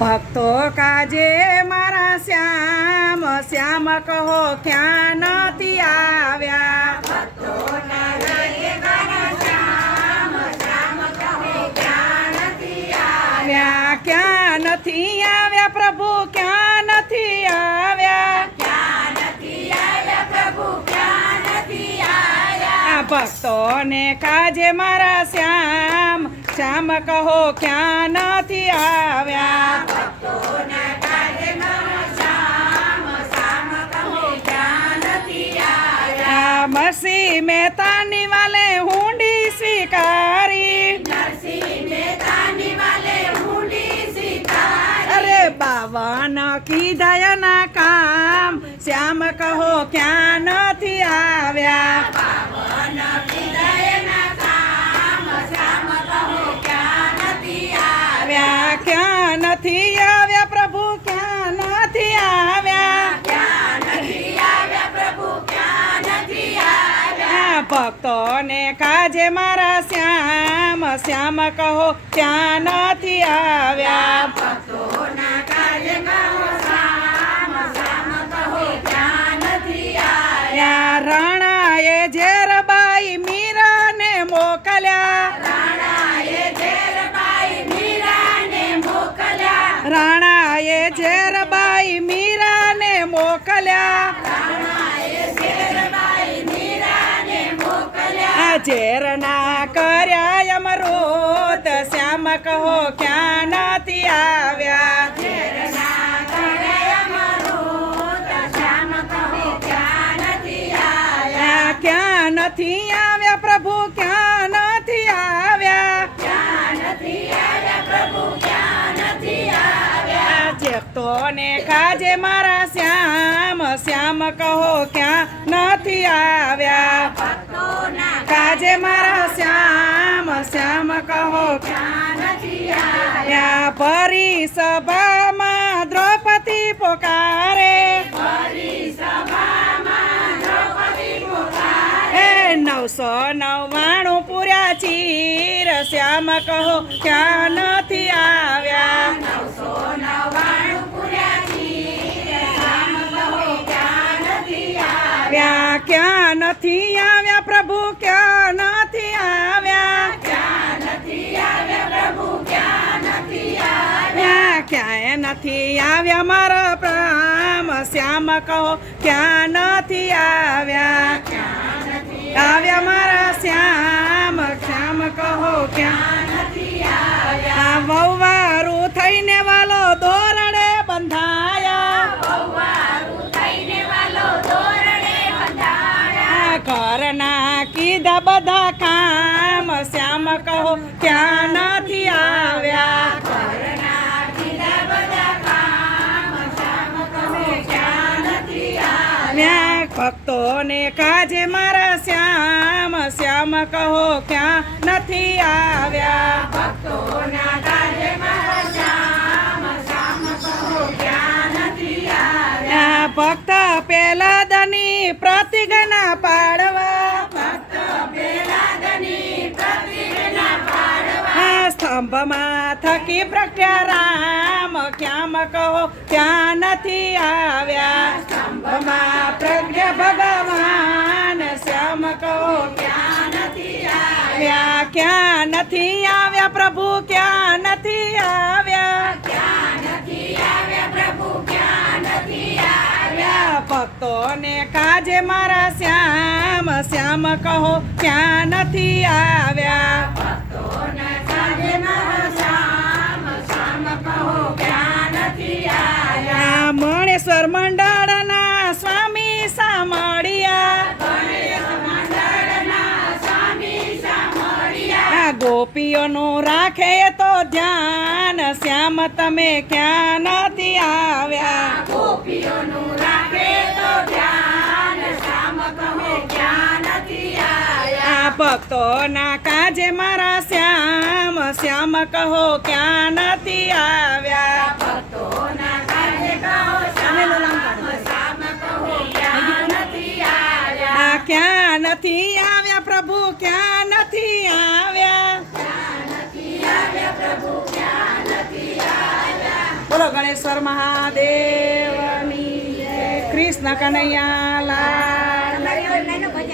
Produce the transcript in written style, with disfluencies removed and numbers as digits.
ભક્તો કાજે મારા શ્યામ શ્યામ કહો ક્યાં નથી આવ્યા ભક્તો કાજે મારા શ્યામ શ્યામ કહો ક્યાં નથી આવ્યા ક્યાં નથી આવ્યા પ્રભુ ક્યાં નથી આવ્યા ક્યાં નથી આવ્યા પ્રભુ ક્યાં નથી આવ્યા ભક્તોને કાજે મારા શ્યામ શ્યામ કહો ક્યાં નથી આવ્યા ભક્તોના કાજે મારા શ્યામ શ્યામ કહો ક્યાં નથી આવ્યા મસી મહેતાની વાલે હુંડી સ્વીકારી નરસિંહ મહેતાની વાલે હુંડી સ્વીકારી અરે બાવન કીધયના કામ શ્યામ કહો ક્યાં નથી આવ્યા બાવન કીધયના ક્યાં નથી આવ્યા પ્રભુ ક્યાં નથી આવ્યા ક્યાં નથી આવ્યા પ્રભુ ક્યાં નથી આવ્યા ભક્તોને કાજે મારા શ્યામ શ્યામ કહો ક્યાં નથી આવ્યા ભક્તોના કાજે કહો શ્યામ શ્યામ કહો ક્યાં નથી આવ્યા રાણાએ ઝેરબાઈ મીરાને મોકલ્યા રાણાએ ઝેરબાઈ મીરાને મોકલ્યા ઝેરના કર્યા અમૃત શ્યામ કહો ક્યાં નથી આવ્યા ક્યાં નથી આવ્યા પ્રભુ ક્યાં નથી આવ્યા ભક્તોને કાજે મારા શ્યામ શ્યામ કહો ક્યાં નથી આવ્યા કાજે મારા શ્યામ શ્યામ કહો ક્યાં નથી આવ્યા ભરી સભામાં દ્રૌપદી પોકારે 999 પૂર્યા ચીર શ્યામ કહો ક્યાં નથી આવ્યા 999 પૂર્યા ચીર શ્યામ કહો ક્યાં નથી આવ્યા ક્યાં નથી આવ્યા પ્રભુ ક્યાં નથી આવ્યા ક્યાં નથી આવ્યા પ્રભુ ક્યાં નથી આવ્યા ક્યાં નથી આવ્યા મારા પ્રામ શ્યામ કહો ક્યાં નથી આવ્યા આવ્યા મારા શ્યામ શ્યામ કહો ક્યાં નથી આવ્યા વહુવારું થઈને વાલો દોરડે બંધાયા ઘરના કીધા બધા કામ શ્યામ કહો ક્યાં નથી આવ્યા ઘરના કીધા બધા કામ શ્યામ કહો ક્યાં નથી આવ્યા ભક્તોને કાજે મારા શ્યામ શ્યામ કહો ક્યાં નથી આવ્યા ભક્તોના કાજે મારા શ્યામ શ્યામ કહો ક્યાં નથી આવ્યા ભક્ત પેલાદની પ્રતિજ્ઞા પાડવા ભક્ત પેલાદની પ્રતિજ્ઞા પાડવા સ્તંભમાં થકી પ્રખ્યા રામ ક્યામ કહો ક્યાં નથી આવ્યા સ્તંભમાં પ્રજ્ઞા ભગવાન શ્યામ કહો ક્યાં નથી આવ્યા ક્યાં નથી આવ્યા પ્રભુ ક્યાં નથી આવ્યા ક્યાં નથી આવ્યા પ્રભુ ક્યાં નથી આવ્યા ભક્તોને કાજે મારા શ્યામ શ્યામ કહો ક્યાં નથી આવ્યા ભક્તોને કાજે મારા શ્યામ શ્યામ કહો ક્યાં નથી આવ્યા મણેશ્વર મંડળના સ્વામી સામળિયા ગોપીઓનું રાખે તો ધ્યાન શ્યામ તમે ક્યાં નથી આવ્યા ગોપીઓનું રાખે તો ધ્યાન શ્યામ કહો ક્યાં નથી આવ્યા ભક્તોના કાજે મારા શ્યામ શ્યામ કહો ક્યાં નથી આવ્યા ભક્તોના કાજે કહો ક્યાં નથી આવ્યા પ્રભુ ક્યાં નથી આવ્યા પ્રભુ ક્યાં નથી આવ્યા બોલો ગણેશ્વર મહાદેવની જય. કૃષ્ણ કનૈયા લાલ.